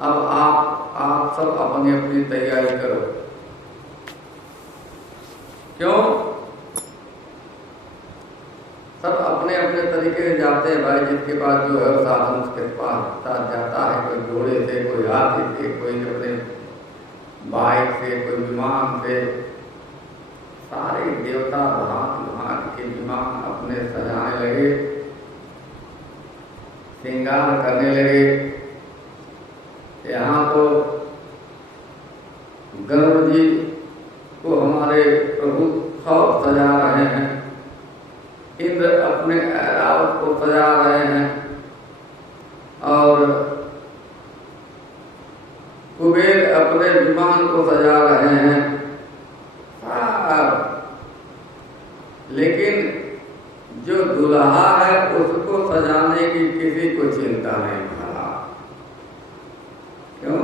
अब आप सब अपनी अपनी तैयारी करो। क्यों? सब अपने अपने तरीके से जाते हैं भाई। जिसके पास जो है साधन उसके पास जाता है। कोई घोड़े से, कोई हाथी से, कोई अपने बाइक से, कोई विमान से। सारे देवता भांति भांति के विमान अपने सजाने लगे, श्रृंगार करने लगे। यहाँ तो गरुड़ जी को हमारे प्रभु खूब सजा रहे हैं, इंद्र अपने ऐरावत को सजा रहे हैं, और कुबेर अपने विमान को सजा रहे हैं। लेकिन जो दुल्हा है उसको सजाने की किसी को चिंता नहीं भला। क्यों?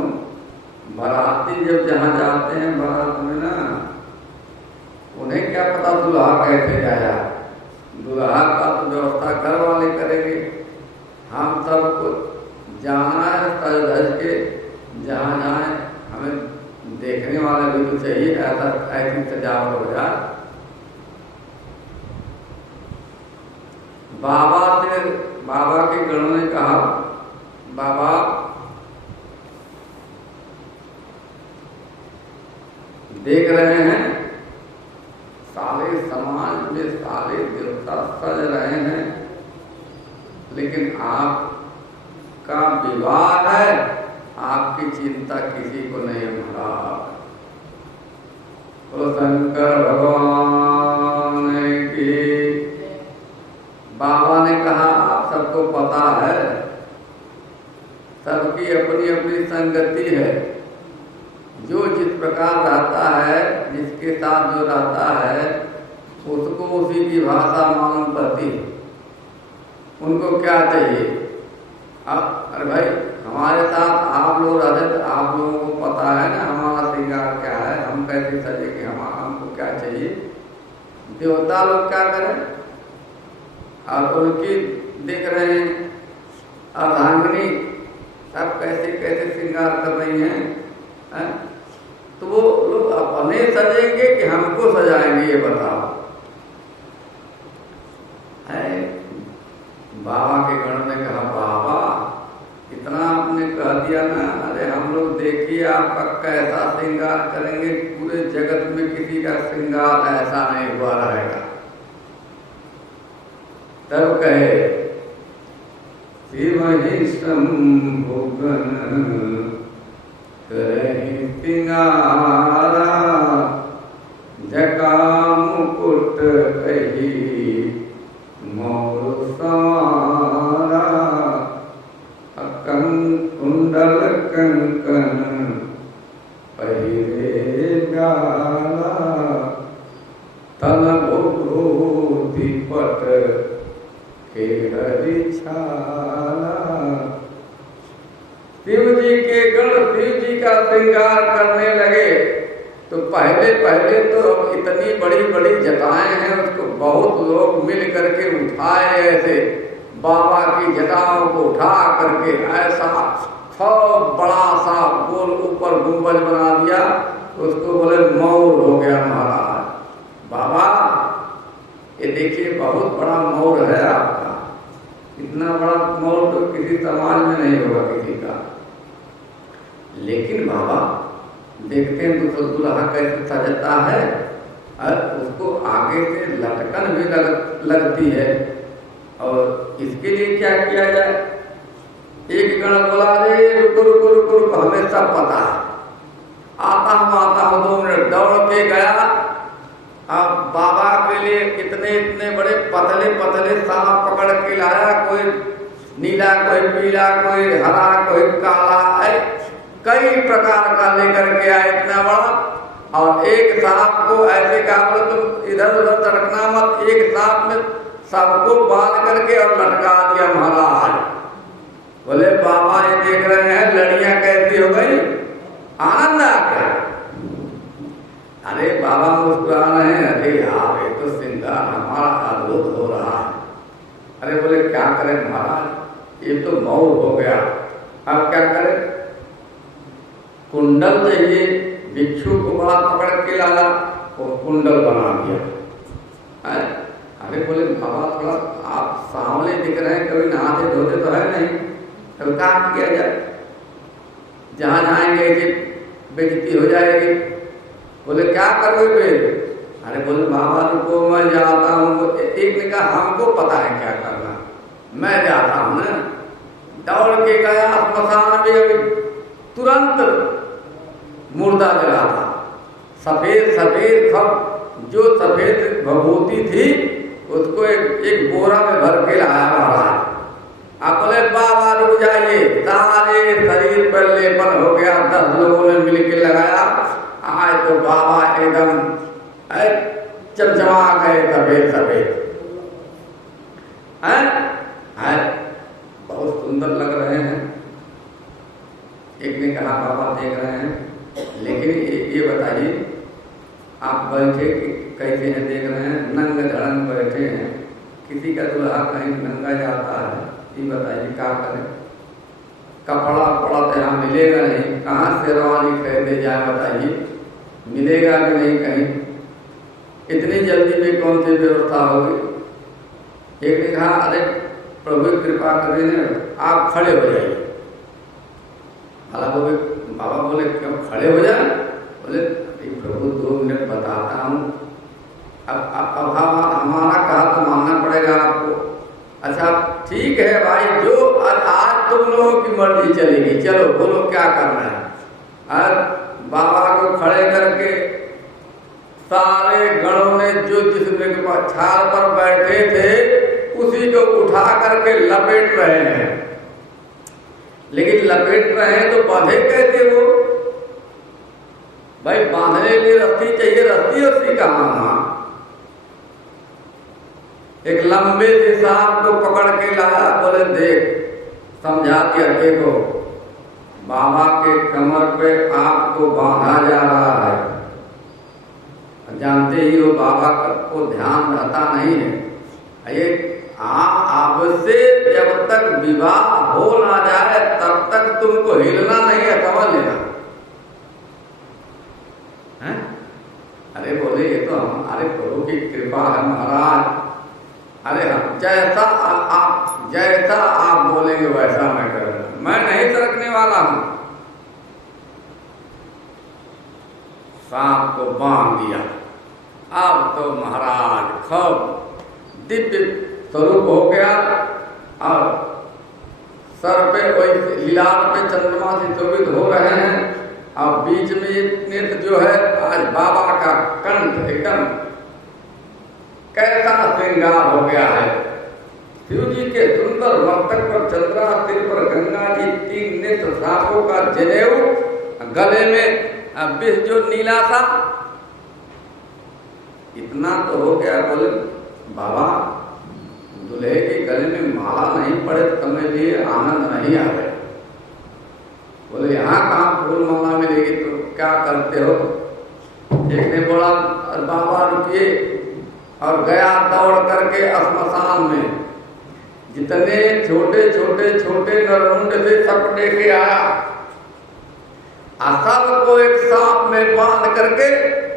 बाराती जब जहाँ जाते हैं बारात में ना, उन्हें क्या पता दुल्हा कैसे जाया। दुल्हा का तो व्यवस्था घर वाले करेंगे। हम सबको जाना है सज धज के, जहाँ जाए हमें देखने वाला भी तो चाहिए। ऐसा ऐसी सजावट हो जाए। बाबा के गणों ने कहा, बाबा देख रहे हैं सारे समाज में सारे देवता सज रहे हैं, लेकिन आपका विवाह है, आपकी चिंता किसी को नहीं भला। तो शंकर भगवान की बाबा ने कहा, आप सबको पता है सबकी अपनी अपनी संगति है। जो जिस प्रकार रहता है, जिसके साथ जो रहता है, उसको उसी की भाषा मालूम पड़ती है। उनको क्या चाहिए? अब अरे भाई हमारे साथ आप लोग रहते तो आप लोगों को पता है ना हमारा श्रृंगार क्या है, हम कैसे सजेंगे, हमको क्या चाहिए। देवता लोग क्या करें? और उनकी देख रहे हैं अर्धांगिनी सब कैसे कैसे श्रृंगार कर रही हैं, है? तो वो लोग अपने सजेंगे कि हमको सजाएंगे, ये बताओ। है बाबा के गण ने कहा, बाबा इतना आपने कह दिया ना, अरे हम लोग देखिए आपका कैसा श्रृंगार करेंगे, पूरे जगत में किसी का श्रृंगार ऐसा नहीं हुआ रहेगा। तब कहे, शिवहि शंभुगन करहि श्रृंगारा, जका मुकुट कही मोर संवारा, कुंडल कंकन पहिरे ब्याला, तन भूति पट के हरि छाला। शिव जी के गण शिव जी का श्रृंगार करने लगे। तो पहले तो इतनी बड़ी बड़ी जटाएं हैं, उसको बहुत लोग मिल करके उठाए, ऐसे बाबा की जटाओं को उठा करके ऐसा खूब बड़ा सा गोल ऊपर गुंबज बना दिया। उसको बोले मौर हो गया महाराज। बाबा ये देखिए बहुत बड़ा मौर है आपका, इतना बड़ा मौर तो किसी समाज में नहीं होगा किसी का। लेकिन बाबा देखते हैं दुल्हा कैसे सजता है, और उसको आगे से लटकन भी लगती है। और इसके लिए क्या किया जाए? एक गण बोला, रे रुको रुको रुको रुको, हमें सब पता है, आता हूँ 2 मिनट। दौड़ के गया। अब बाबा के लिए इतने बड़े पतले पतले सांप पकड़ के लाया, कोई नीला, कोई पीला, कोई हरा, कोई काला, कई प्रकार का लेकर के आया इतना बड़ा। और एक सांप को ऐसे कहा, तुम इधर उधर तड़कना मत, एक सांप में सबको बांध करके और लटका दिया महाराज। बोले बाबा ये देख रहे हैं लड़ियां कैसी हो गई, आनंद आ गया। अरे बाबा मुस्कुरा रहे हैं, अरे यार ये तो श्रृंगार हमारा अद्भुत हो रहा है। अरे बोले क्या करें महाराज, ये तो मौर हो गया, अब क्या करें? कुंडल चाहिए, भिक्षु को बड़ा पकड़ के लाया और कुंडल बना दिया। अरे बोले बाबा थोड़ा आप सांवले दिख रहे हैं, कभी नहाते धोते तो है नहीं, तो क्या किया जाए, जहाँ जाएंगे कि बेइज्जती हो जाएगी। बोले क्या करोगे? अरे बोले बाबा रुको मैं जाता हूँ। एक ने कहा हमको पता है क्या करना, मैं जाता हूँ ना। दौड़ के गया स्मशान में, अभी तुरंत मुर्दा जला था, सफेद सफेद खब, जो सफेद भभूति थी उसको एक बोरा में भर के लाया महाराज। आप बोले बाबा रुक जाइए, सारे शरीर पर लेपन हो गया, 10 लोगों ने मिलकर लगाया। आज तो बाबा एकदम चमचमा गए, सफेद सफेद बहुत सुंदर लग रहे हैं। एक ने कहा बाबा देख रहे हैं, लेकिन ये बताइए आप बैठे कैसे हैं? देख रहे हैं नंग धड़ंग बैठे हैं, किसी का दूल्हा कहीं नंगा जाता है, ये बताइए क्या करें? कपड़ा पड़ा तो यहाँ मिलेगा नहीं, कहाँ से रवानी खरीदे जाए बताइए, मिलेगा कि नहीं कहीं? इतनी जल्दी में कौन सी व्यवस्था होगी? एक ने कहा अरे प्रभु कृपा करें, आप खड़े हो जाइए। बाबा बोले क्यों खड़े हो जाए? बोले प्रभु 2 मिनट बताता हूँ, अब हमारा कहा तो मानना पड़ेगा आपको। अच्छा ठीक है भाई, जो आज तुम लोगों की मर्जी चलेगी, चलो बोलो क्या करना है। और बाबा को खड़े करके सारे गणों ने जो जिसमें के पास छाल पर बैठे थे उसी को उठा करके लपेट रहे हैं। लेकिन लपेट रहे हैं तो बांधे कैसे वो? भाई बांधने के लिए रस्सी चाहिए, रस्सी कहाँ? एक लंबे से सांप को पकड़ के लाया, बोले देख समझा दिया, देखो बाबा के कमर पे आपको बांधा जा रहा है। जानते ही हो बाबा को ध्यान रहता नहीं है। ये आप से जब तक विवाह हो ना जाए तब तक तुमको हिलना नहीं है, समझ लेना। अरे बोले ये तो हमारे प्रभु की कृपा है महाराज। अरे हम जैसा आप बोलेंगे वैसा मैं करूंगा, मैं नहीं सरकने वाला हूं। सांप को बांध दिया। अब तो महाराज खूब दिव्य स्वरूप हो गया और सर पे वही लीलाट पे चंद्रमा से शोभित हो रहे हैं और बीच में एक नेत्र जो है आज बाबा का कंठ एकदम कैसा श्रृंगार हो गया है। शिव जी के सुंदर मस्तक पर चंद्रा, सिर पर गंगा जी, 3 नेत्र सांपों का जनेऊ, गले में विष जो नीला था, इतना तो हो गया। बोले बाबा दूल्हे के गले में माला नहीं पड़े तो तुम्हें लिए आनंद नहीं आवे। बोले यहाँ कहाँ फूल माला मिलेगी, तो क्या करते हो? एक ने बोला बाबा रुकिए, और गया दौड़ करके श्मशान में। जितने छोटे छोटे नरमुंड से सब लेके आया, सब को एक सांप में बांध करके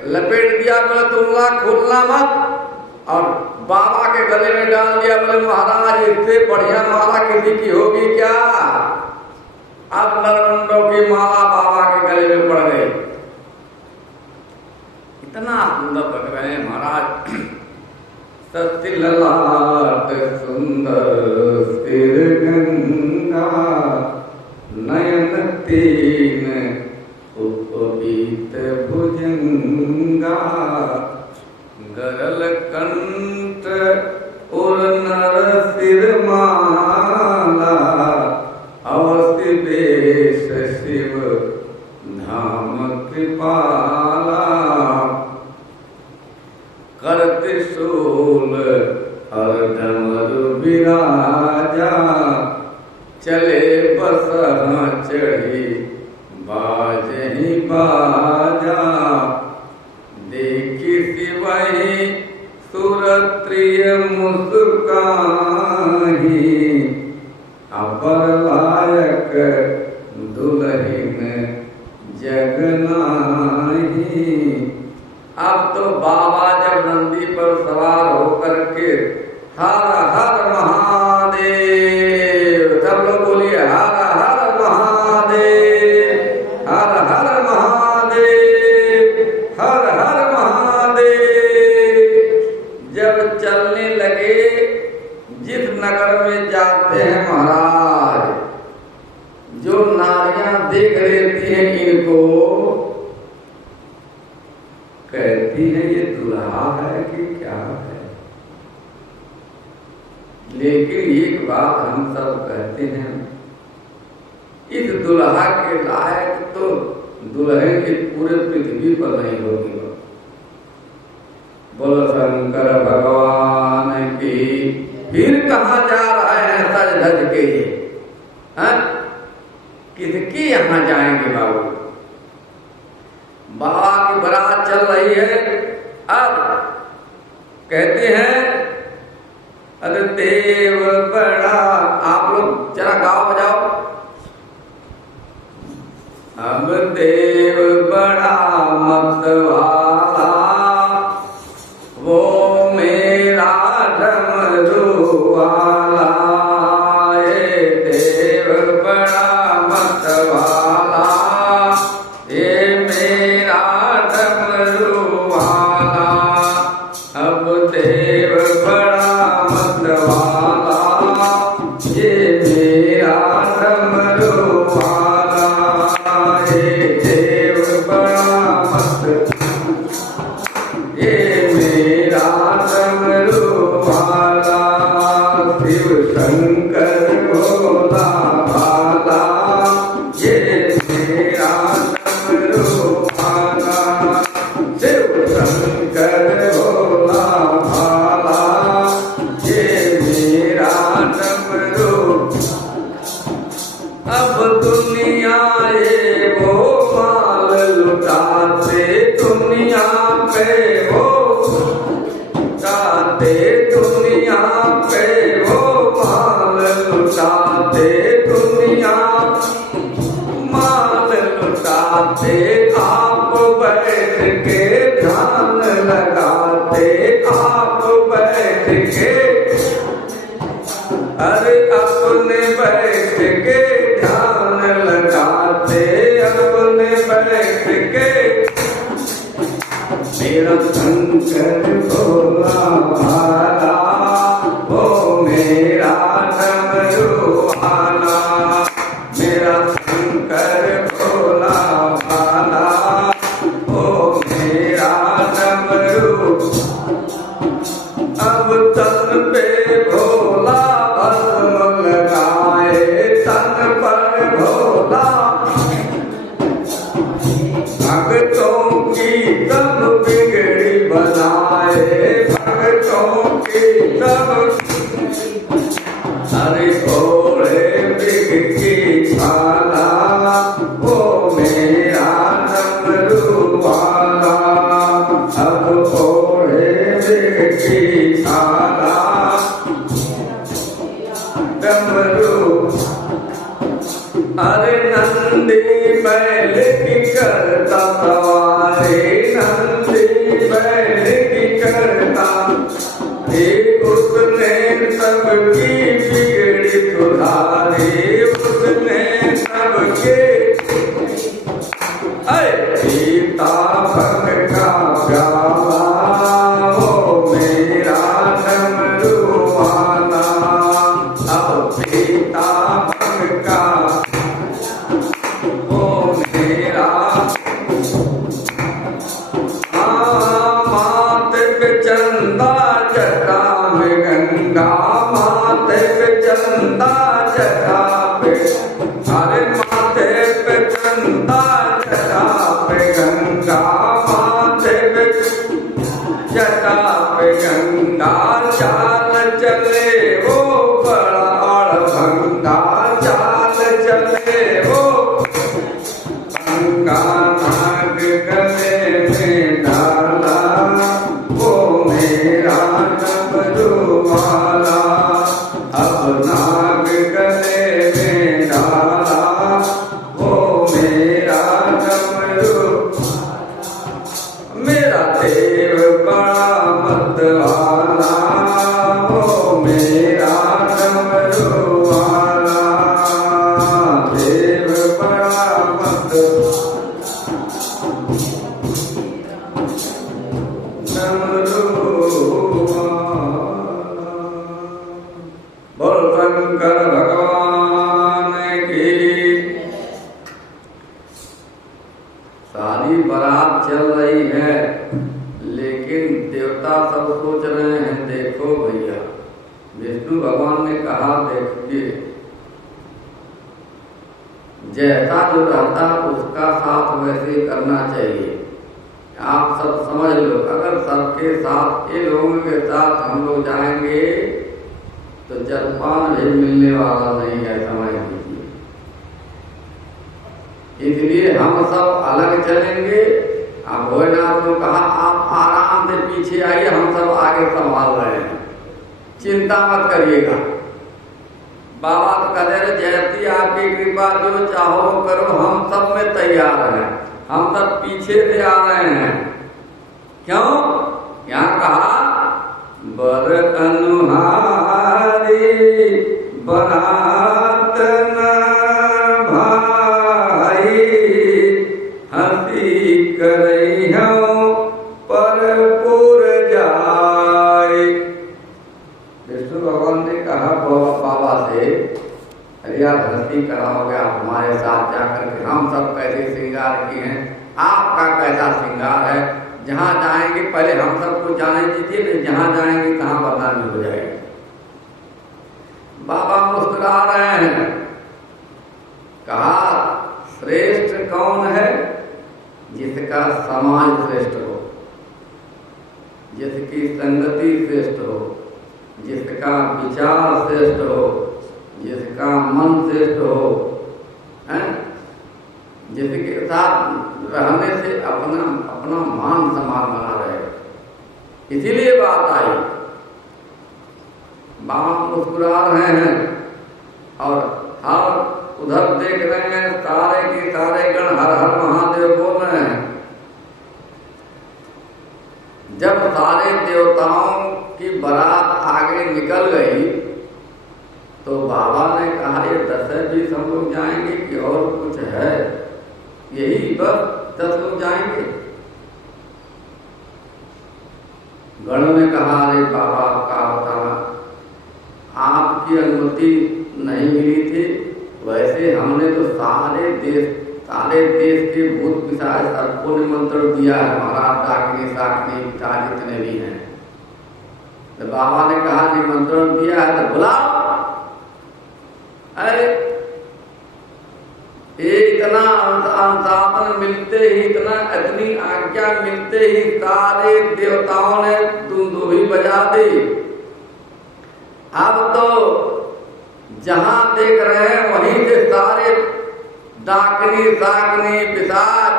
लपेट दिया। बोले तुमला खोलना मत, और बाबा के गले में डाल दिया। बोले महाराज इससे बढ़िया माला किसी की होगी क्या? अब नरमुंडों की माला बाबा के गले में पड़ गई। इतना सुंदर लग रहे हैं महाराज। सत्य ललाट सुंदर सिर गंगा, नयन 3 उपवीत भुजंगा, गरल कंठ और नर सिर माला, अवश्य वेश शिव धाम कृपाला, कर त्रिशूल और डमरू विराजा, चले बसहा चढ़ी बाजहि बाजा, देखी सिवही सुरत्रिय मुस्काही, अपर लायक दुल्हिन जय इनको कहती है ये दुल्हा है कि क्या है। लेकिन एक बात हम सब कहते हैं, इस दुल्हा के लायक तो दुल्हन की पूरे पृथ्वी पर नहीं होगी। बोलो शंकर भगवान की। फिर कहाँ जा रहे हैं सज धज के? किसके यहाँ जाएंगे बाबू? बाबा की बारात चल रही है। अब कहते हैं अरे देव बड़ा, आप लोग जरा गाओ बजाओ। अब देव बड़ा मतवाला, वो मेरा डमरू वाला। ये देव बड़ा मतवाला, ये मेरा डमरू वाला। अब देव बड़ा मतवाला, ये मेरा डमरू वाला। ये देव बड़ा मत, ये मेरा डमरू वाला। शिव शंकर भोला भाला, ये मेरा डमरू वाला। शिव शंकर भोला भाला, ये मेरा डमरू। अब दुनिया ये वो माल लुटाते, दुनिया पे वो लुटाते, दुनिया पे वो माल लुटाते, दुनिया माल लुटाते। आप बैठ के ध्यान लगाते, आप बैठ के, अरे अपने बैठ के ध्यान लगाते, अपने बैठ के। मेरा शंकर भोला भाला, वो मेरा डमरू वाला। मेरा शंकर भोला भाला, वो मेरा डमरू। अब तन पे भोला भस्म लगाए, तन पर भोला भक्तों की तब बिगड़ी बनाए, भक्तों की तब। अरे घोड़े बिग की छाला, वो मेरा डमरू वाला। अब घोड़े बिग की छाला, डमरू। अरे नंदी बैल की करता सवारी, नंदी बैल की करता। उसने सबकी बिगड़ी सुधारी, उसने सबके। सीता भग का प्याला, वो मेरा डमरू वाला। अब सीता भग का माथे पे चंदा जटा में गंगा, माथे पे चंदा जटा पे। अरे माथे पे चंदा जटा पे गंगा, माथे पे जटा पे गंगा। चाल चले वो बड़ा अड़भंगा, चाल चले वो गंगा। नाग गले में डाला, वो मेरा डमरू वाला। अब नाग गले में डाला, वो मेरा डमरू। मेरा देव बड़ा मतवाला, वो मेरा डमरू वाला। देव बड़ा मत रही है, लेकिन देवता सब सोच रहे हैं देखो भैया, विष्णु भगवान ने कहा देखिए जैसा जो रहता उसका साथ वैसे करना चाहिए। आप सब समझ लो, अगर सबके साथ ये लोगों के साथ हम लोग जाएंगे तो जलपान भी मिलने वाला नहीं है, समझ लीजिए। इसलिए हम सब अलग चलेंगे। अब भोलेनाथ ने कहा आप आराम से पीछे आइए, हम सब आगे संभाल रहे हैं, चिंता मत करिएगा। बाबा तो कहते रहे जैसी आपकी कृपा, जो चाहो करो, हम सब में तैयार हैं, हम सब पीछे से आ रहे हैं। क्यों? यहाँ कहा बर अनुहारी बनात न भाई, हंसी करई हूँ पर पुर जाए। विष्णु भगवान ने कहा बाबा से, अरे यार हंसी कराओगे आप हमारे साथ जाकर के, हम सब कैसे श्रृंगार किए हैं, आपका कैसा श्रृंगार है, जहाँ जाएंगे पहले हम सबको जाने दीजिए, नहीं जहाँ जाएंगे कहाँ बदनामी हो जाएगी। बाबा मुस्कुरा रहे हैं। कहा श्रेष्ठ कौन है? जिसका समाज श्रेष्ठ हो, जिसकी संगति श्रेष्ठ हो, जिसका विचार श्रेष्ठ हो, जिसका मन श्रेष्ठ हो, हैं? जिसके साथ रहने से अपना मान सम्मान बना रहे। इसीलिए बात आई। बाबा मुस्कुरा रहे हैं और हर उधर देख रहे हैं, सारे के सारे गण हर हर महादेव बोल रहे हैं। जब सारे देवताओं की बारात आगे निकल गई तो बाबा ने कहा ये 10-20 हम लोग जाएंगे कि और कुछ है? यही बस 10 लोग जाएंगे। गणों ने कहा अरे बाबा का बताना, आपकी अनुमति नहीं मिली थी, वैसे हमने तो सारे देश के भूत पिशाच सबको निमंत्रण दिया है, महाराज डाकिनी साकिनी पिशाच जितने भी हैं। तो बाबा ने कहा निमंत्रण दिया है तो बुलाओ। अरे इतना अनुशासन मिलते ही, इतनी आज्ञा मिलते ही सारे देवताओं ने दुंदुभी बजा दी। अब तो जहां देख रहे हैं वहीं से सारे डाकनी साकनी पिशाच,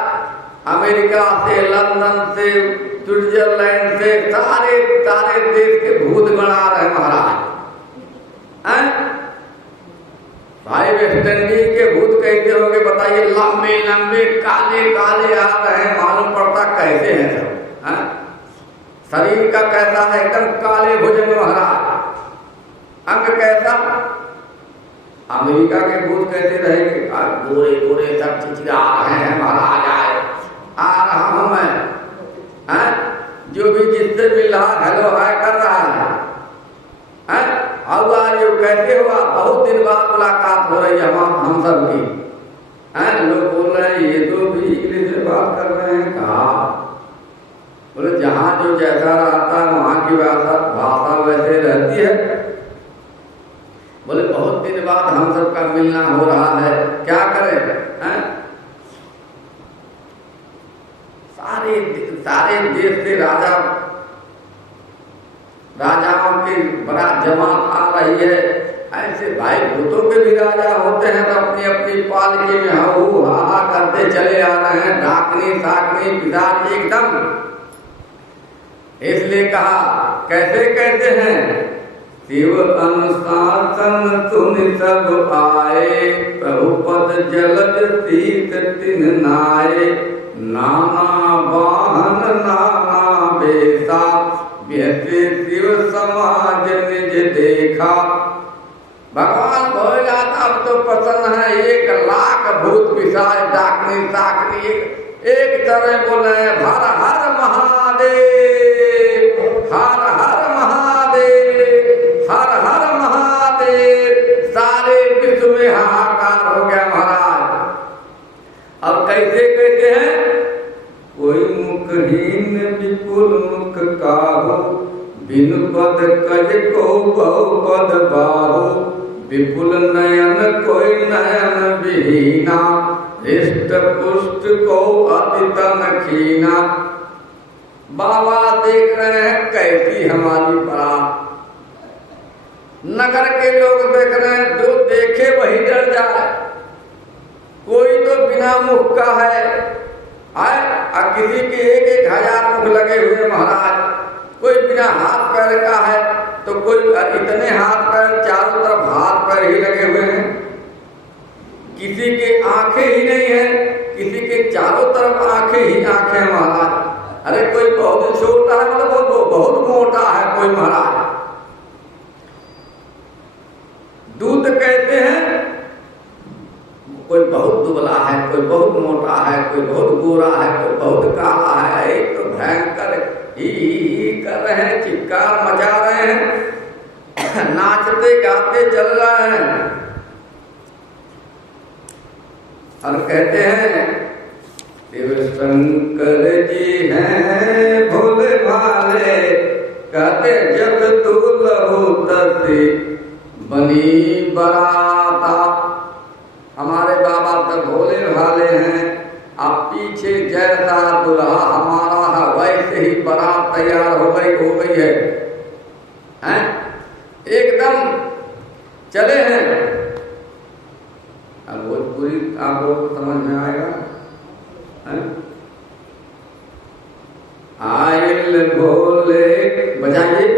अमेरिका से, लंदन से, स्विट्जरलैंड से सारे देश के भूत गण आ रहे महाराज। भाई वेस्ट इंडीज के भूत कैसे होंगे बताइए? लंबे लंबे काले काले आ रहे हैं, मालूम पड़ता कैसे हैं सब। शरीर का कैसा है? एकदम काले भुजंग महाराज। अंग कैसा? अमेरिका के भूत कैसे रहेंगे? गोरे गोरे सब चिचिरा रहे हैं महाराज। आ रहा हूं मैं, जो भी जिससे मिल रहा हेलो हाय कर रहा है। अब आज कैसे हुआ? बहुत दिन बाद मुलाकात हो रही है हम सब की। लोग बोल रहे हैं ये तो भी इंग्लिश में बात कर रहे हैं। कहा बोले जहाँ जो जैसा रहता है वहाँ की भाषा वैसे रहती है। बोले बहुत दिन बाद हम सबका मिलना हो रहा है, क्या करें? सारे देश से राजाओं की बड़ा जमात आ रही है। ऐसे भाई भूतों के भी राजा होते हैं तो अपनी अपनी पालकी में हाउ हा करते चले आ रहे हैं, डाकनी साकनी पिशाच एकदम। इसलिए कहा कैसे कहते हैं? शिव अनुशासन सुन सब आए, प्रभुपद जलद शीत तिन नाये, नाना वाहन नाना बेसा, वैसे शिव समाज निज देखा। भगवान भोलेनाथ अब तो प्रसन्न है। 1 लाख भूत पिशाच डाकनी साकनी एक तरह बोले हर हर महादेव, हर हर महादेव, हर हर महादेव। सारे विश्व में हाहाकार हो गया महाराज। अब कैसे कहते हैं? कोई मुख ही कज को बहुपद बाहु, विपुल नयन कोई नयन विहीना, हृष्ट पुष्ट को अति तन खीना। बाबा देख रहे हैं कैसी हमारी बारात। नगर के लोग देख रहे हैं, जो देखे वही डर जाए। कोई तो बिना मुख का है, किसी के 1,000 मुख लगे हुए महाराज। कोई बिना हाथ पैर का है, तो कोई इतने हाथ पैर, चारों तरफ हाथ पैर ही लगे हुए हैं। किसी के आंखें ही नहीं है, किसी के चारों तरफ आंखें ही आंखें महाराज। अरे कोई बहुत छोटा है, मतलब वो बहुत मोटा है कोई महाराज। दूत कहते हैं कोई बहुत दुबला है, कोई बहुत मोटा है, कोई बहुत गोरा है, कोई बहुत काला है। एक तो भयंकर ही कर रहे हैं, चित्कार मचा रहे हैं, नाचते गाते चल रहे हैं। और कहते हैं शिव शंकर जी हैं भोले भाले, कहते जब तू लहू तसी बनी बराता। हमारे बाबा तो भोले भाले हैं, अब पीछे जैसा दुल्हा हमारा है वैसे ही बारात तैयार हो गई है, हैं? एकदम चले हैं। अब भोजपुरी आप लोगों को समझ में आएगा, हैं? आयल भोले बजाइए,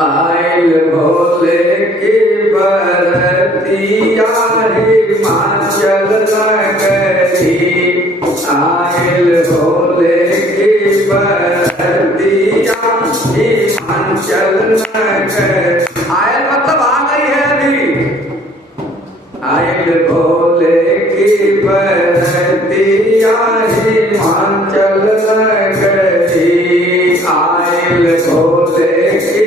आयल भोले के बरतिया हिमाचल नगरी, आयल भोले के बरतिया हिमाचल नगरी। आयल मतलब आ गई है अभी। आयल भोले की बरतिया हिमाचल नगरी, आयल भोले की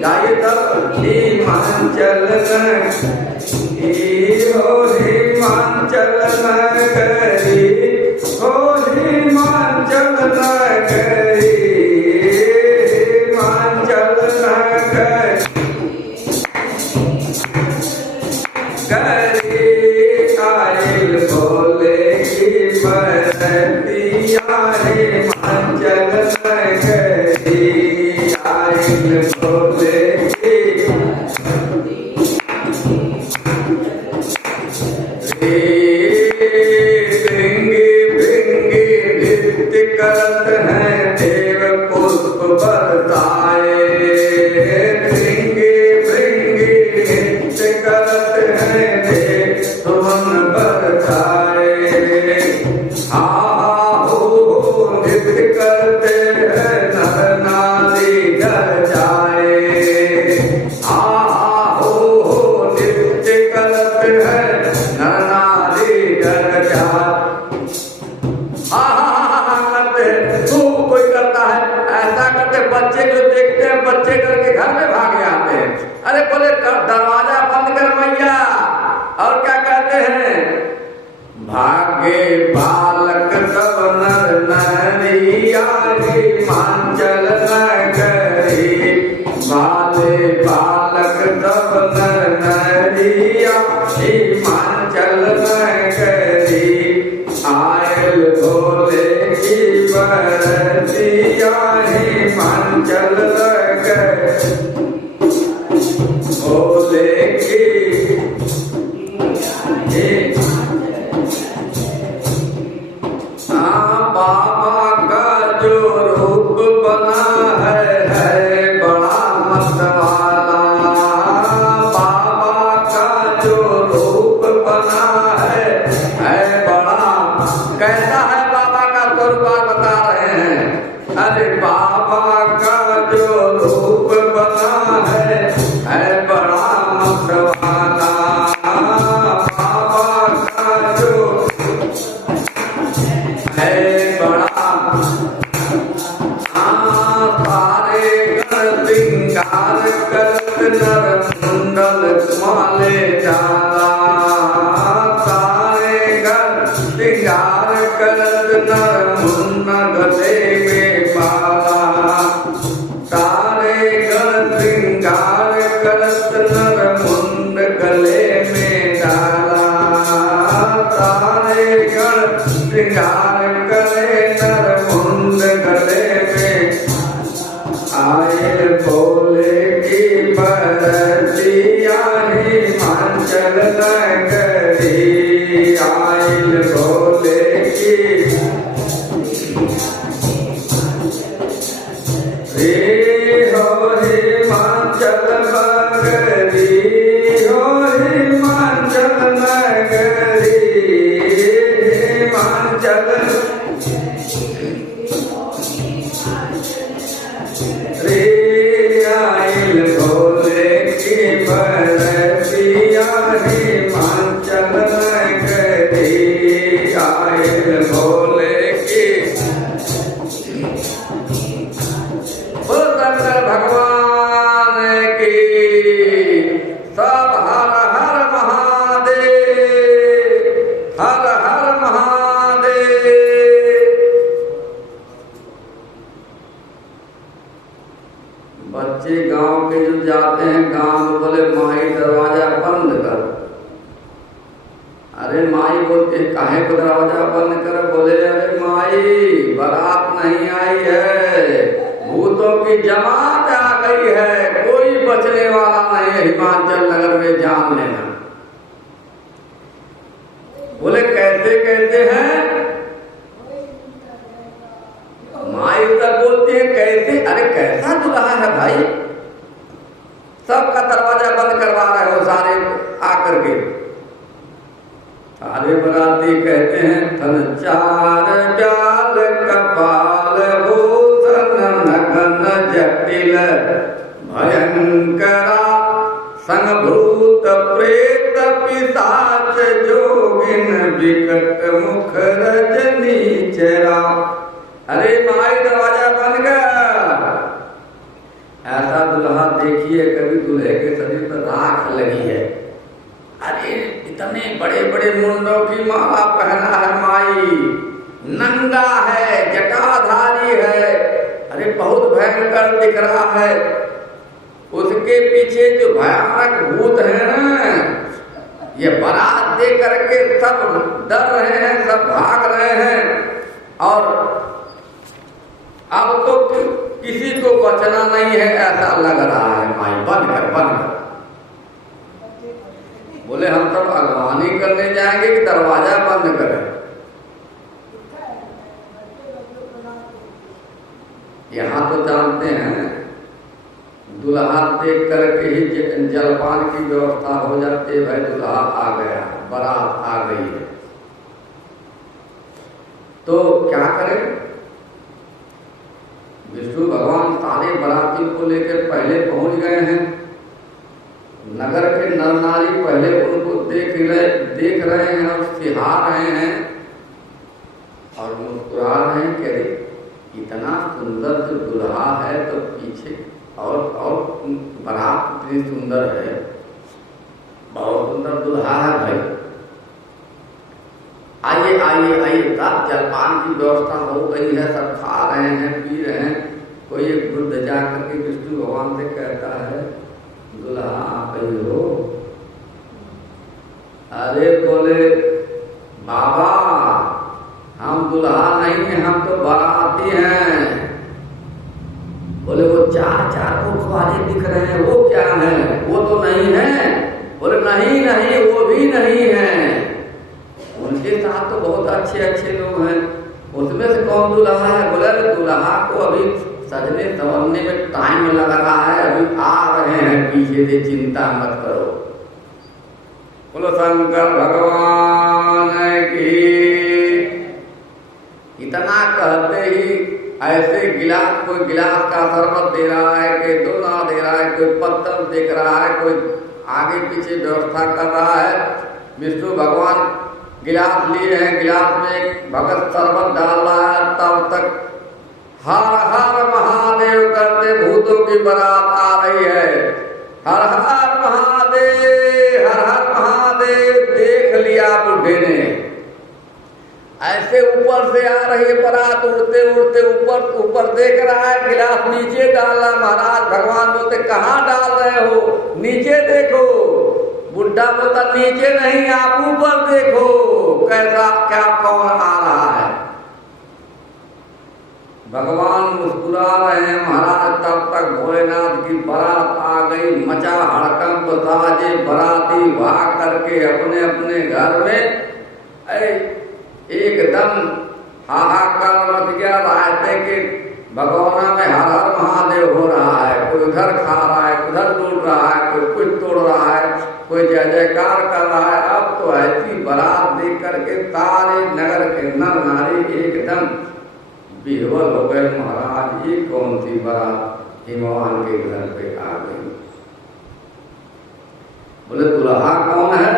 गाये तब हिमाचल नगरी, हो हिमाचल नगरी, हो हिमाचल नगरी, हिमाचल नगरी गरी। आयल भोले की बरतिया हिमाचल नगरी, आयल भोले की भृंगी भृंगी नृत्य करत हैं देव पुष्प बरसाए, भृंगी भृंगी नृत्य करत हैं देव सुमन बरसाए। हा हो नृत्य करते हैं नर नारी घर जाए, हा हो नृत्य करते हैं नर नारी घर जाए। करते खूब कोई करता है, ऐसा करते बच्चे जो देखते हैं बच्चे डर के घर में भागे आते हैं। अरे बोले दरवाजा बंद कर मैया। और क्या कहते हैं, भागे बालक सब नर नरिया हिमाचल नगरी, बाले बालक सब नर नरिया हिमाचल नगरी, आयल भोले की बरतिया हिमाचल नगरी, भोले की बाबा का जो रूप बना है बड़ा मस्त वाला। बाबा का जो रूप बना है बड़ा, कैसा है बाबा का स्वरूप बता रहे हैं। अरे बाबा का जो रूप बना है बड़ा मस्त वाला। बाबा का जो है बड़ा, सारे गण श्रृंगार करत नर कुंडल माले जाला, सारे गण श्रृंगार करे नर मुंड गले में आए भोले की बरतिया हिमाचल नगरी आए भोले की हो हिमाचल नगरी हो हिमाचल नगरी हिमाचल रे आइल भोले की बरतिया हिमाचल नगरी आइल भोले की शंकर भगवान की सब हर हर महादेव हर हर महादेव। बच्चे गांव के जो जाते हैं गांव में बोले माई दरवाजा बंद कर। अरे माई बोलते काहे को दरवाजा बंद कर? बोले अरे माई बारात नहीं आई है, भूतों की जमात आ गई है, कोई बचने वाला नहीं है हिमाचल नगर में, जान लेना। बोले कैसे कहते हैं? माई उधर बोलती है कैसे? अरे कैसा दुल्हा है भाई, सबका दरवाजा बंद करवा रहे हो सारे आकर के। सारे बराती कहते हैं थन चार प्याल कपाल भूषण नगन जटिल भयंकरा संभूत प्रेत पिशाच जोगिन विकट मुख रजनी चेरा। अरे माई दरवाजा बंद कर। ऐसा दुल्हा देखिए कभी दूल्हे के शरीर पर राख लगी है। अरे इतने बड़े बड़े मुंडों की माला पहना है माई, नंगा है, जटाधारी है, अरे बहुत भयंकर दिख रहा है। उसके पीछे जो भयानक भूत है ना, ये बारात दे करके सब डर रहे हैं, सब भाग रहे हैं। और अब तो किसी को बचना नहीं है ऐसा लग रहा है। माई बंद कर बंद कर। बोले हम तब अगवानी करने जाएंगे कि दरवाजा बंद करें? यहाँ तो जानते हैं दुल्हा देख करके ही जलपान की व्यवस्था हो जाती है। भाई दुल्हा आ गया, बारात आ गई है, तो क्या करें? विष्णु भगवान सारे बारातियों को लेकर पहले पहुंच गए हैं। नगर के नर नारी पहले उनको देख रहे हैं और सिहा रहे हैं और मुस्कुरा रहे हैं। कह रहे इतना सुंदर जो दुल्हा है तो पीछे और बारात इतनी सुंदर है, बहुत सुंदर दुल्हा है भाई। आइए आइए आइए, सब जलपान की व्यवस्था हो गई है, सब खा रहे हैं पी रहे हैं। कोई एक वृद्ध जाकर के विष्णु भगवान से कहता है दुल्हा आप ही हो? अरे बोले बाबा हम दुल्हा नहीं हैं, हम तो बाराती हैं। बोले वो चार चार मुख वाले दिख रहे हैं वो क्या है? वो तो नहीं है। बोले नहीं नहीं वो भी नहीं है, उनके साथ तो बहुत अच्छे अच्छे लोग हैं, उसमें से कौन दुल्हा है? बोले दुल्हा को अभी सजने संवरने में टाइम लग रहा है, अभी आ रहे हैं पीछे से, चिंता मत करो। बोलो शंकर भगवान की। इतना कहते ही ऐसे गिलास, कोई गिलास का शरबत दे रहा है, कोई दोना दे रहा है, कोई पत्तल देख रहा है, कोई आगे पीछे व्यवस्था कर रहा है। विष्णु भगवान गिलास लिए हैं, गिलास में भगत शरबत डाल रहा है। तब तक हर हर महादेव करते भूतों की बारात आ रही है। हर हर महादेव हर हर महादेव। देख लिया बुढ़े ने, ऐसे ऊपर से आ रही है बारात, उड़ते उड़ते ऊपर ऊपर देख रहा है, गिलास नीचे डाला। महाराज भगवान बोलते कहाँ डाल रहे हो? नीचे देखो। बुढ़ा बोलता नीचे नहीं आप ऊपर देखो। क्या कौन आ रहा है? भगवान मुस्कुरा रहे हैं महाराज। तब तक भोलेनाथ की बारात आ गई। मचा हड़कंप, साजे बराती भाग करके अपने अपने घर में एकदम हाहाकार मच गया। रायते के भगवाना में हर हर महादेव हो रहा है। कोई उधर खा रहा है, उधर लूट रहा है, कोई कुछ तोड़ रहा है, कोई जय जयकार कर रहा है। अब तो ऐसी बारात देख करके सारे नगर के नर नारी एकदम विह्वल हो गए। महाराज ये कौन सी बारात हिमवान के घर पे आ गई? बोले दुल्हा कौन है?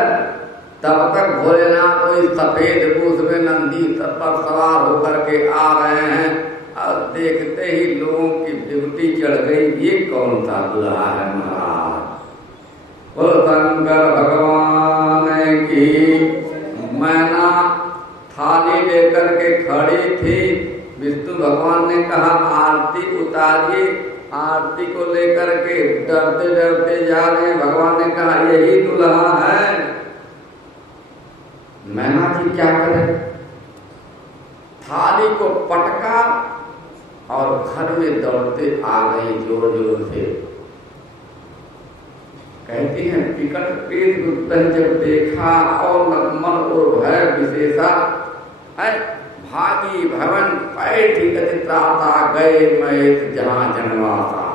तब तक भोलेनाथ कोई सफेद पूछ में नंदी सर पर सवार होकर के आ रहे हैं। और देखते ही लोगों की ड्यूटी चढ़ गई, ये कौन सा दुल्हा है महाराज? बोलो शंकर भगवान की। मैना थाली लेकर के खड़ी थी। विष्णु भगवान ने कहा आरती उतारिए। आरती को लेकर के डरते डरते जा रहे। भगवान ने कहा यही दुल्हा है। मैना जी क्या करे? थाली को पटका और घर में दौड़ते आ गई जोर जोर से। कहती हैं विकट पेट उत्तन जब देखा और मन और भय विशेषा भागी भवन पैठी गतित्राता गए मैं जहां जनवासा।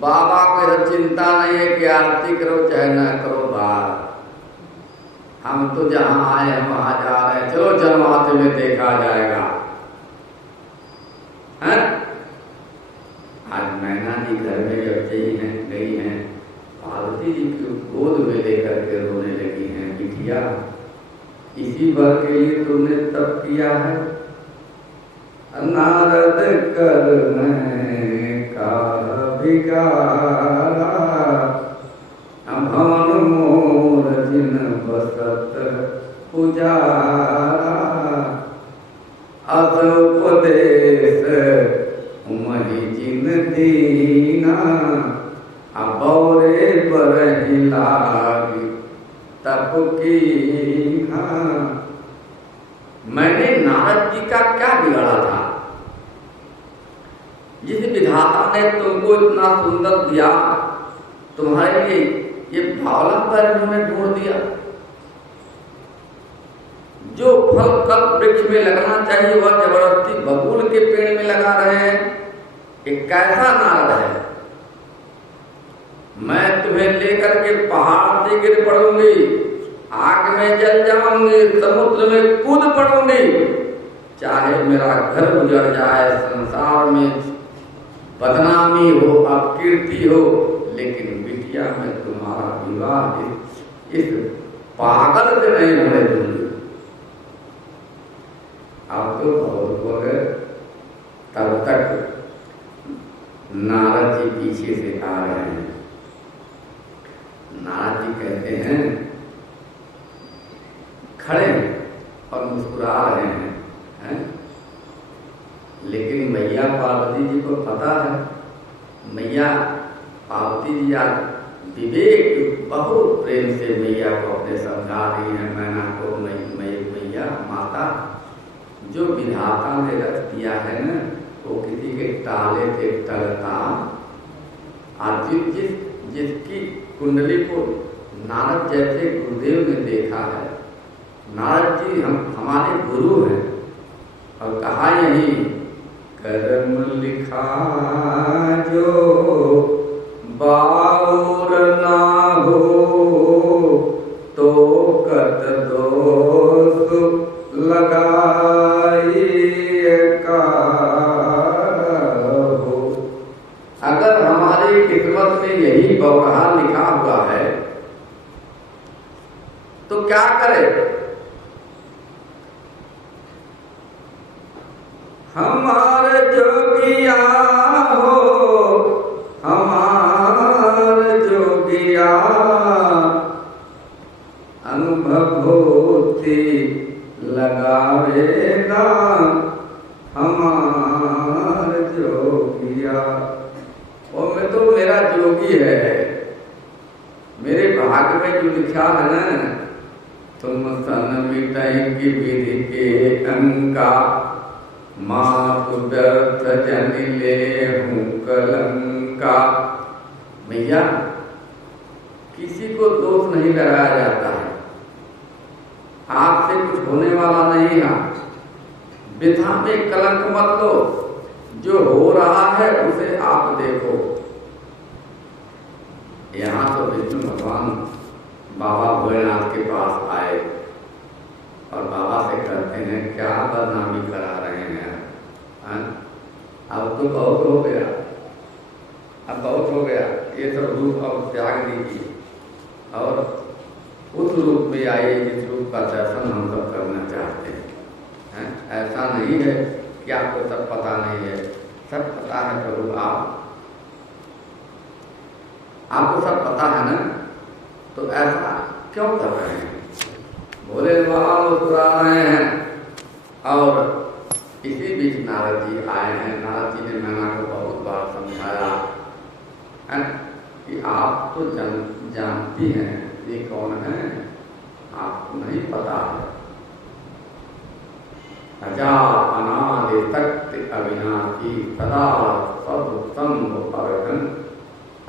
बाबा को तो चिंता नहीं है कि आरती करो चाहे न करो बात, हम तो जहां आए हैं वहां जा रहे हैं, चलो जनवासे में देखा जाएगा। है? आज मैना जी घर में जब गई हैं पार्वती जी की गोद में लेकर के रोने लगी हैं। बिटिया इसी भर के लिए तुमने तब किया है। नारद कर का बिगाड़ा भवन मोर जिन बसत पुजारा। अस उपदेश उमहि जिन दीना अबौरे पर लागी तप की। मैंने नारद जी का क्या बिगाड़ा था? जिस विधाता ने तुमको इतना सुंदर दिया, तुम्हारे लिए ये भावला पर उन्होंने ढूंढ दिया। जो फल कल वृक्ष में लगना चाहिए वह जबरदस्ती बबूल के पेड़ में लगा रहे हैं। एक कैसा नारद है? मैं तुम्हें लेकर के पहाड़ से गिर पड़ूंगी, आग में जल जाऊंगी, समुद्र में कूद पड़ूंगी, चाहे मेरा घर उजड़ जाए, संसार में बदनामी हो, अपकीर्ति हो, लेकिन बिटिया मैं तुम्हारा विवाह इस पागल से नहीं होने दूंगी। आप तो बहुत हो गए। तब तक नारद जी पीछे से आ रहे हैं। नारद जी कहते हैं खड़े और मुस्कुरा रहे हैं, लेकिन मैया पार्वती जी को पता है। मैया पार्वती जी आज विवेक बहुत प्रेम से मैया को अपने समझा रही है। मैना को मैया माता जो विधाता ने रख दिया है न, वो किसी के टाले से टलता। आज जिसकी कुंडली को नारद जैसे गुरुदेव ने देखा है। नारद जी हमारे गुरु हैं और कहा यही कर्म लिखा जो बाउर ना हो तो कत दोष लगाई का हो। अगर हमारी किस्मत में यही बौरहा लिखा हुआ है तो क्या करें? हमारे जोगिया हो, हमारे जोगिया अनुभूति लगावेगा। हमारे जोगिया और मैं तो मेरा जोगी है। मेरे भाग्य में जो लिखा है ना तुम सन मिटई की विधि के अंका, मातु व्यर्थ जन ले हूँ कलंका। भैया किसी को दोष नहीं लगाया जाता है, आपसे कुछ होने वाला नहीं है, वृथा में कलंक मत लो, जो हो रहा है उसे आप देखो। यहाँ तो विष्णु भगवान बाबा भोलेनाथ के पास आए और बाबा से कहते हैं क्या बदनामी करा रहे हैं, अब तो बहुत हो गया, अब बहुत हो गया, ये सब रूप अब त्याग दीजिए और उस रूप में आइए जिस रूप का दर्शन हम सब करना चाहते हैं। ऐसा नहीं है कि आपको सब पता नहीं है, सब पता है प्रभु, आपको सब पता है ना, तो ऐसा क्यों कर रहे हैं? भोले बाबा मुस्कुरा रहे हैं और इसी बीच नारद जी आए हैं। नारद जी ने मैना को बहुत बार समझाया है कि आप तो जानती हैं ये कौन है, आपको नहीं पता है। अजा अनादि शक्ति अविनाशी सदा सर्वसंभ अवगन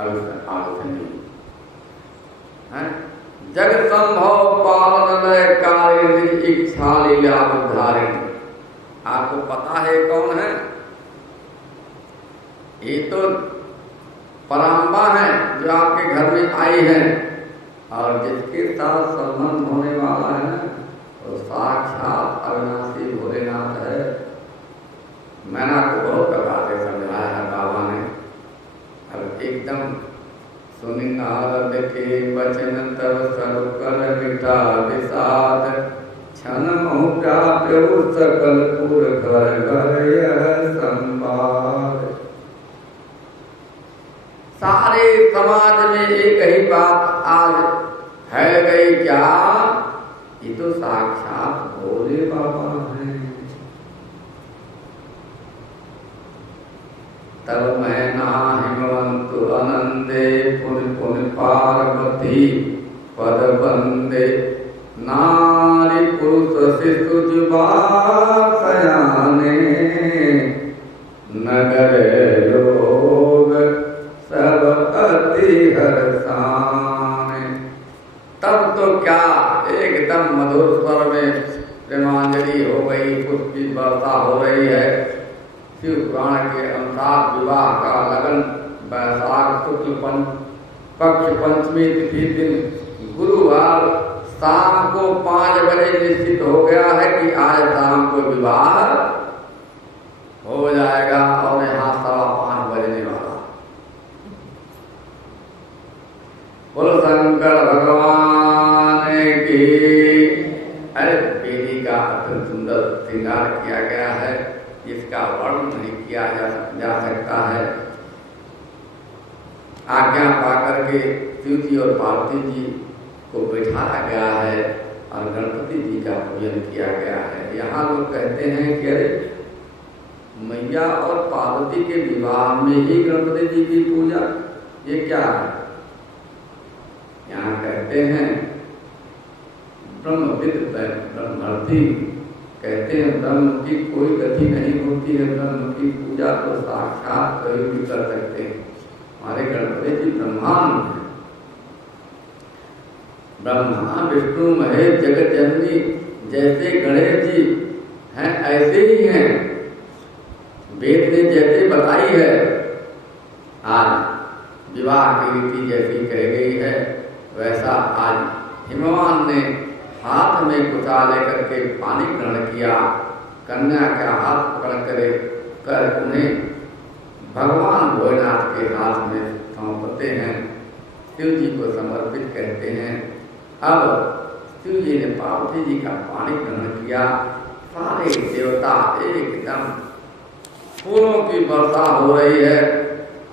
आलोचनी है। जग संभव पालन कार्य इच्छा लीला उद्धारिण। आपको पता है कौन है? ये तो पराम्बा है जो आपके घर में आई है और जिसके साथ संबंध होने वाला है तो साक्षात अविनाशी भोलेनाथ है। मैंने आपको बहुत प्रकार से समझाया है बाबा ने। अब एकदम सुनि नारद के वचन तब सर्व कर मिटा विषाद, क्षण मोह प्राप्य सकल पुर घर घर यह संवाद। सारे समाज में एक ही बात आज फैल गई, क्या? ये तो साक्षात भोले बाबा हैं। तब मैं ना हिमवंत आनंदे पुन पुन पार्वती पद बंदे, नारी पुरुष शिशु जुबा सयाने, नगर लोग सब अति हर्षाने। तब तो क्या एकदम मधुर स्वर में प्रेमांजलि हो गई, पुष्प की वर्षा हो रही है। शिव पुराण के अनुसार विवाह का लगन वैशाख शुक्ल पक्ष पंचमी तिथि दिन गुरुवार शाम को 5 बजे निश्चित हो गया है कि आज शाम को विवाह हो जाएगा और यहाँ 5:15 बजने वाला। बोलो शंकर भगवान की। अरे बेटी का अत्यंत सुंदर श्रृंगार किया गया है, इसका वर्णन नहीं किया जा सकता है। आज्ञा पाकर के शिव जी और पार्वती जी को बैठाया गया है और गणपति जी का पूजन किया गया है। यहाँ लोग कहते हैं कि अरे मैया और पार्वती के विवाह में ही गणपति जी की पूजा, ये क्या है? यहाँ कहते हैं ब्रह्मविद ब्रह्मर्थी, कहते हैं ब्रह्म की कोई गति नहीं होती है, ब्रह्म की पूजा तो साक्षात कभी भी कर सकते हैं। हमारे गणपति जी ब्रह्मांड हैं, ब्रह्मा विष्णु महेश जगत जननी जैसे गणेश जी हैं ऐसे ही हैं। वेद ने जैसे बताई है, आज विवाह की रीति जैसी कही गई है, वैसा आज हिमवान ने हाथ में कुचा लेकर के पानी ग्रहण किया, कन्या का हाथ पकड़ कर उन्हें भगवान भोलेनाथ के हाथ में सौंपते हैं, शिव जी को समर्पित कहते हैं। अब शिव जी ने पार्वती जी का पानी ग्रहण किया, सारे देवता एकदम फूलों की वर्षा हो रही है,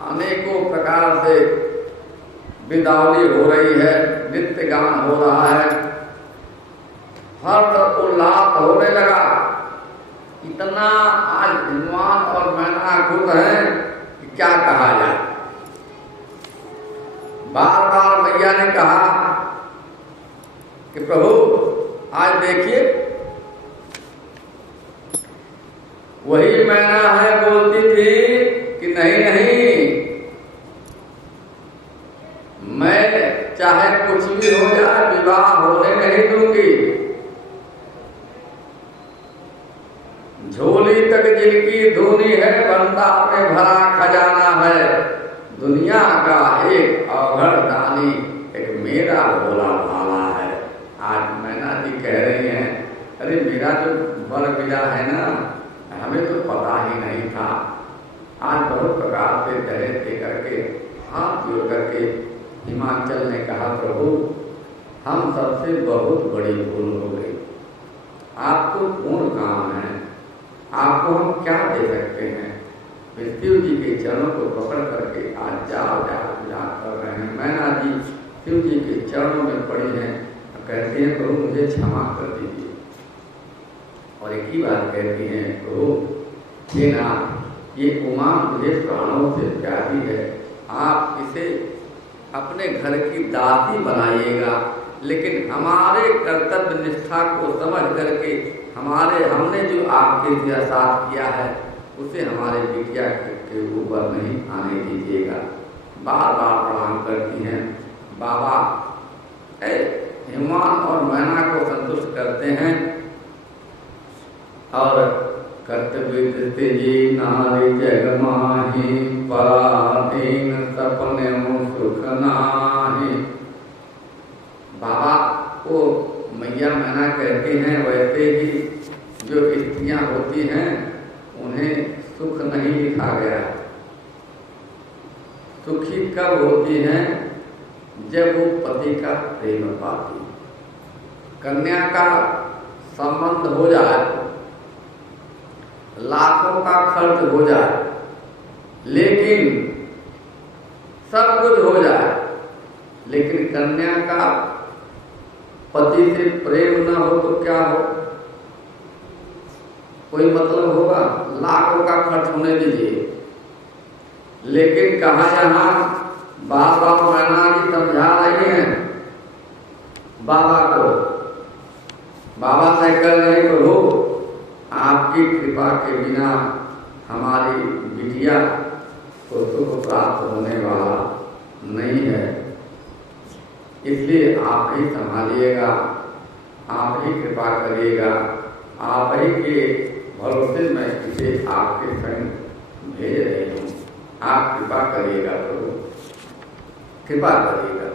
अनेकों प्रकार से बिदावली हो रही है, नित्य गान हो रहा है, हर्ष उल्लास होने लगा। इतना आज भगवान और मैना खुद हैं कि क्या कहा जाए। बार बार मैया ने कहा कि प्रभु आज देखिए वही मैना है बोलती थी कि नहीं नहीं, मैं चाहे कुछ भी हो जाए विवाह होने नहीं दूंगी। झोली तक जिनकी धूनी है बंदा में भरा खजाना है। दुनिया का एक अवघड़ दानी एक मेरा भोला भाला है। आज मैना जी कह रही हैं अरे मेरा जो वर मिला है ना, हमें तो पता ही नहीं था। आज बहुत प्रकार से दहेज दे करके हाथ जोड़ करके हिमाचल ने कहा प्रभु हम सबसे बहुत बड़ी भूल हो गई, आपको पूर्ण काम है, आपको हम क्या दे सकते हैं। शिव जी के चरणों को पकड़ करके आज जाओ कर रहे हैं। मैना जी शिव जी के चरणों में पड़ी हैं, कहते हैं प्रभु मुझे क्षमा कर दीजिए। और एक ही बात कहती हैं प्रभु ये नाथ ये उमा मुझे प्राणों से प्यारी है, आप इसे अपने घर की दासी बनाइएगा, लेकिन हमारे कर्तव्य निष्ठा को समझ करके हमने जो आपके साथ किया है उसे हमारे बिटिया के ऊपर नहीं आने दीजिएगा। बार बार प्रणाम करती हैं। बाबा हिमान और मैना को संतुष्ट करते हैं और कर्तव्य तेजी नारी जग माही पराधीन सपने सुख नाही। बाबा को मैया मैना कहती हैं, वैसे ही जो स्त्रियां होती हैं उन्हें सुख नहीं लिखा गया। सुखी कब होती हैं जब वो पति का प्रेम पाती। कन्या का संबंध हो जाए, लाखों का खर्च हो जाए, लेकिन सब कुछ हो जाए, लेकिन कन्या का पति से प्रेम न हो तो क्या हो, कोई मतलब होगा। लाखों का खर्च होने दीजिए, लेकिन कहा यहाँ बार बार मैना जी समझा रही हैं बाबा को। बाबा से कह रहे प्रभु आपकी कृपा के बिना हमारी बिटिया को सुख प्राप्त होने वाला नहीं है, इसलिए आप ही संभालिएगा, आप ही कृपा करिएगा, आप ही के भरोसे मैं इसे आपके संग भेज रही हूँ, आप कृपा करिएगा प्रभु, कृपा करिएगा।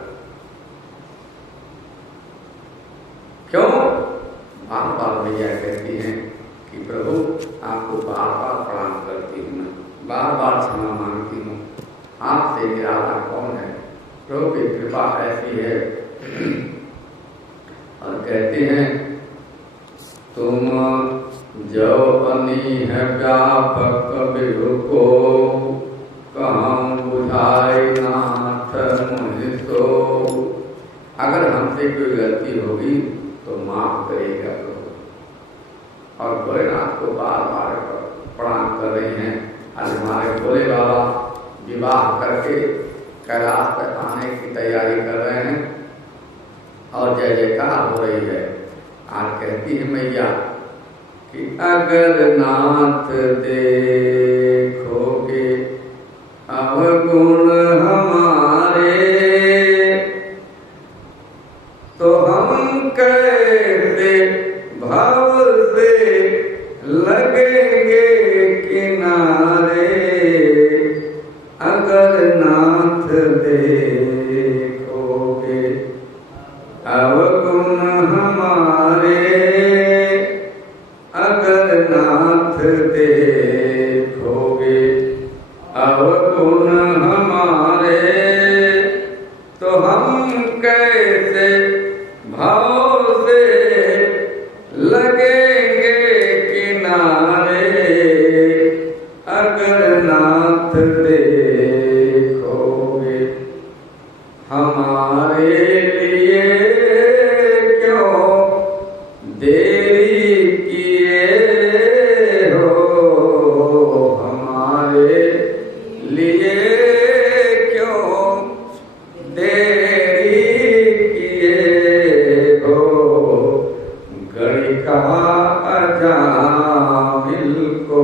क्यों? बार बार भैया कहती हैं कि प्रभु आपको बार बार प्रणाम करती हूँ, मैं बार बार क्षमा मांगती हूँ, आपसे निराला कौन है। प्रभु की कृपा ऐसी है। और कहते हैं तुम जो बनी है व्यापक विभु को कहम बुझाई नाथ मुझ तो। अगर हमसे कोई गलती होगी तो माफ करेगा प्रभु। और भोलेनाथ को बार बार प्रणाम कर रहे हैं। आज हमारे भोले बाबा विवाह करके कैलाश पर आने की तैयारी कर रहे हैं और जय जयकार हो रही है। आज कहती है मैया कि अगर नाथ देखोगे अवगुण हमारे तो हम कैसे भाव से लगेंगे किनारे। अगर नाथ देखोगे अवगुण हमारे, अगर नाथ देखोगे अवगुण हमारे तो हम कैसे भाव से लगेंगे किनारे। अगर नाथ देखोगे हमारे लिए क्यों देरी किए हो, हमारे लिए क्यों देरी किए हो। गणिका अजामिल को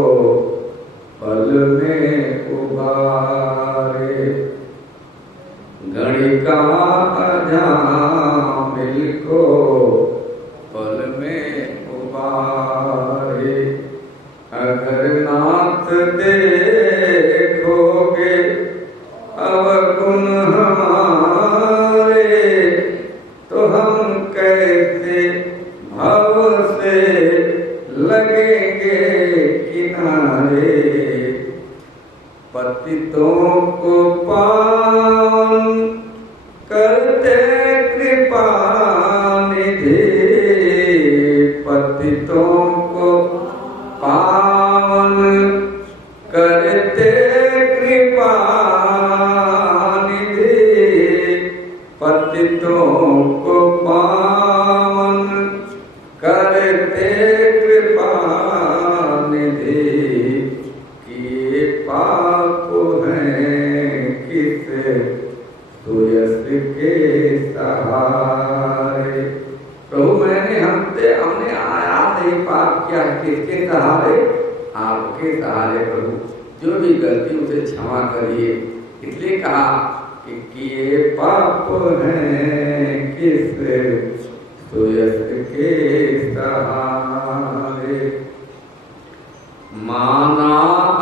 पल में उबारे, गणिका अजामिल को पल में उबारे। अगर नाथ देखोगे अवगुण हमारे, तो हम कैसे भव से लगेंगे किनारे। पतितों को पावन करते कृपा निधि, पतितों को पावन करते कृपा निधि, पतितों को पावन करते कृपा निधि। किए पाप हैं किस सुयस के सहारे। प्रभु हमने आया नहीं पाप किया, किसके सहारे? आपके सहारे प्रभु। जो भी गलती उसे क्षमा करिए। इसलिए कहा कि किए पाप हैं किस सुयस के सहारे। माना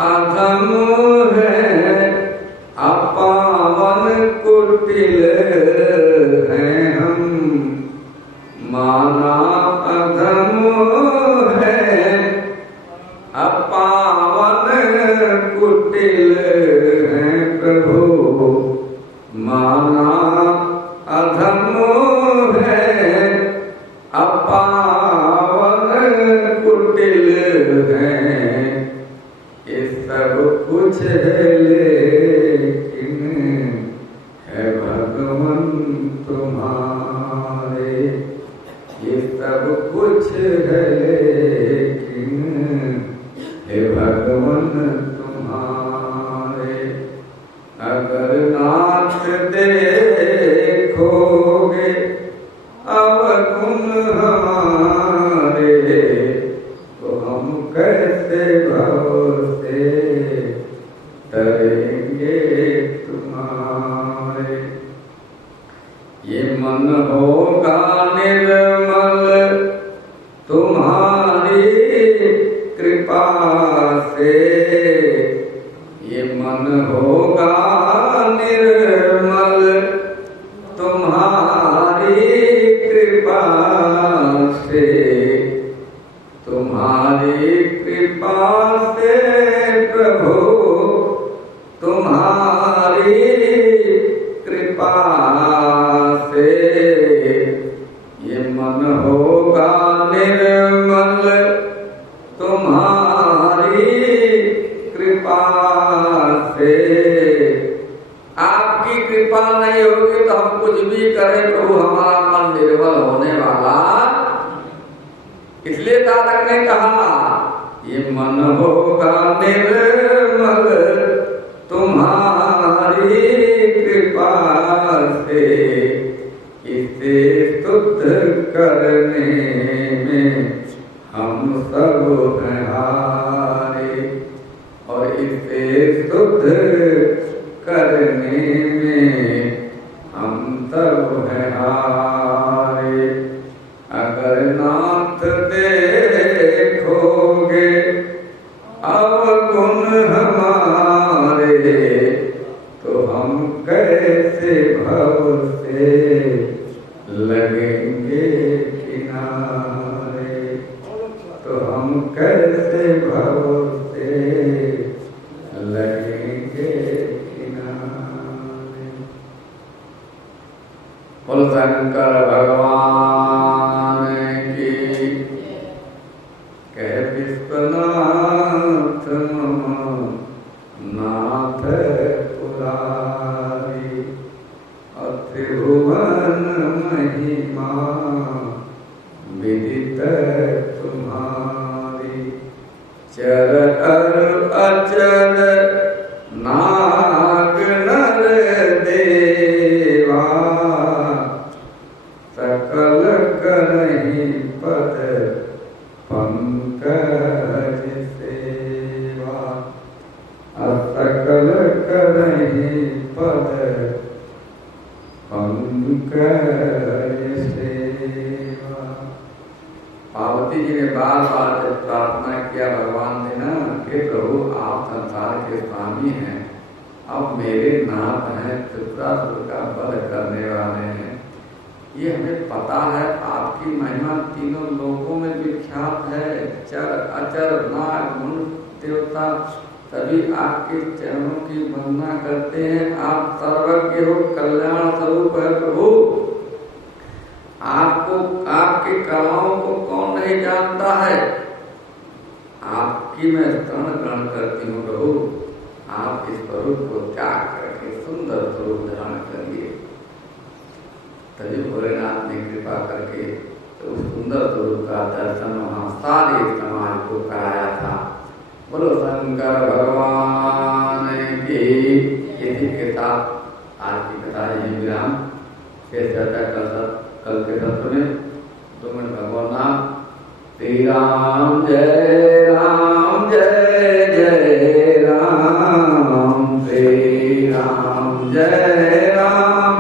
अधम है अपावन कुटिल हैं हम, माना अधम है अपावन कुटिल हैं प्रभु, माना अधम है अपावन कुटिल हैं। ये सब कुछ है लेकिन है भगवान तुम्हारे, ये सब कुछ है लेकिन है भगवान तुम्हारे। अगर नाथ देखोगे अवगुण हमारे, तो हम कैसे भव से तरेंगे तुम्हारे। ये मन होगा निर्मल तुम्हारी कृपा से, ये मन होगा निर्मल तुम्हारी कृपा से, तुम्हारी कृपा से प्रभु, तुम्हारी कृपा से। ये मन होगा निर्मल तुम्हारी कृपा से। आपकी कृपा नहीं होगी तो हम कुछ भी करें प्रभु, हमारा मन निर्मल होने वाला। इसलिए दादक ने कहा ये मन होगा निर्मल तुम्हारी कृपा से, इसे शुद्ध करने में हम सब हैं हारे, और इसे शुद्ध करने में हम सब हैं हारे। अगर नाथ देखोगे अवगुण हमारे, तो हम कैसे भव से लगेंगे किनारे, तो हम कैसे भव से लगेंगे किनारे। बोल शंकर भगवान की। कह विश्वनाथ नाथ पुरारी, त्रिभुवन महिमा विदित तुम्हारी। चर अर अचर नाग नर देवा, सकल करहि पद पार्वती जी ने बार बार जब प्रार्थना किया भगवान से ना कि प्रभु आप संसार के स्वामी हैं, अब मेरे नाथ हैं, त्रिपुरासुर का वध करने वाले हैं, ये हमें पता है, आपकी महिमा तीनों लोकों में विख्यात है, चर अचर नाग मनुष्य देवता सभी आपके चरणों की वंदना करते हैं। आप सर्वज्ञ हो, कल्याण स्वरूप है प्रभु, आपको आपकी कलाओं को कौन नहीं जानता है। आपकी मैं स्तवन ग्रहण करती हूँ प्रभु, आप इस स्वरूप को त्याग करके सुंदर स्वरूप धारण करिए। तभी भोलेनाथ ने कृपा करके तो उस सुंदर स्वरूप का दर्शन वहां सारे समाज को कराया था। बोलो शंकर भगवान की। इसी के साथ आज की कथा यही विराम, शेष चर्चा कल के सत्र में। 2 मिनट भगवान नाम। श्री राम जय राम जय जय राम, श्री राम जय राम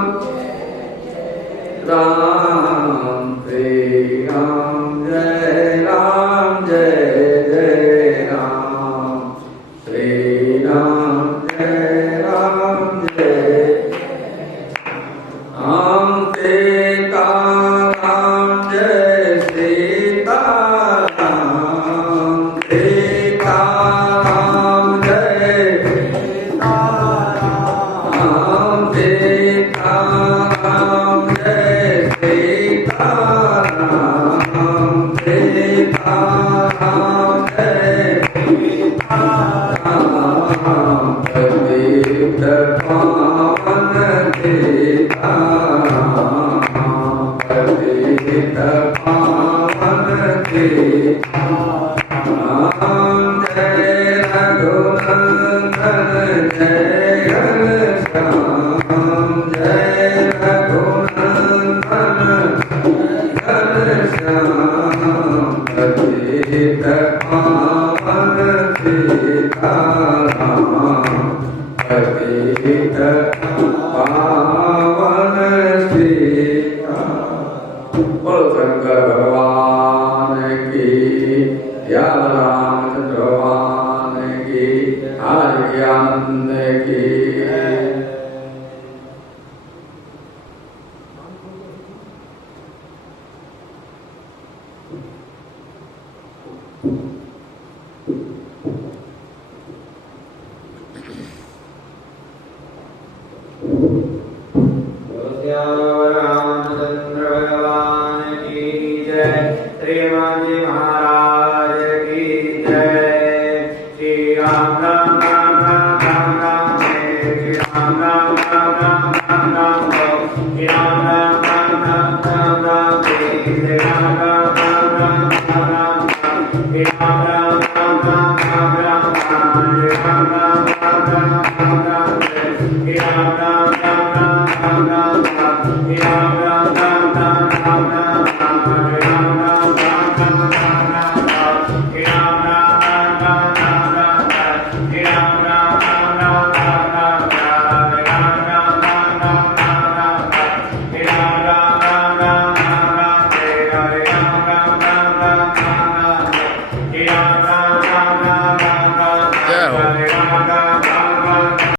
राम, श्री राम जय राम जय जय राम, श्री राम जय राम जय राम, सीता राम जय सीता राम, सीता राम जय सीता राम, सीता राम जय सीता राम, सीता राम जय सीता राम, पतित पावन सीता राम, पतित पावन सीता राम, जय रघुनंदन जय घनश्याम, जय रघुनंदन घनश्याम, पतित पावन सीता राम, पतित पावन सीता। बोलो शंकर भगवान की, या रामचंद्र भगवान की, आदि आनंद की। रामचंद्र भगवान की जय, श्रीमान जी महाराज की जय। श्री राम राम राम राम राम राम, श्री राम राम राम राम राम राम, श्री राम राम राम राम राम राम, श्री राम राम राम राम राम राम, श्री राम राम राम राम राम राम, श्री राम राम राम राम राम राम, श्री राम राम राम राम राम राम, श्री राम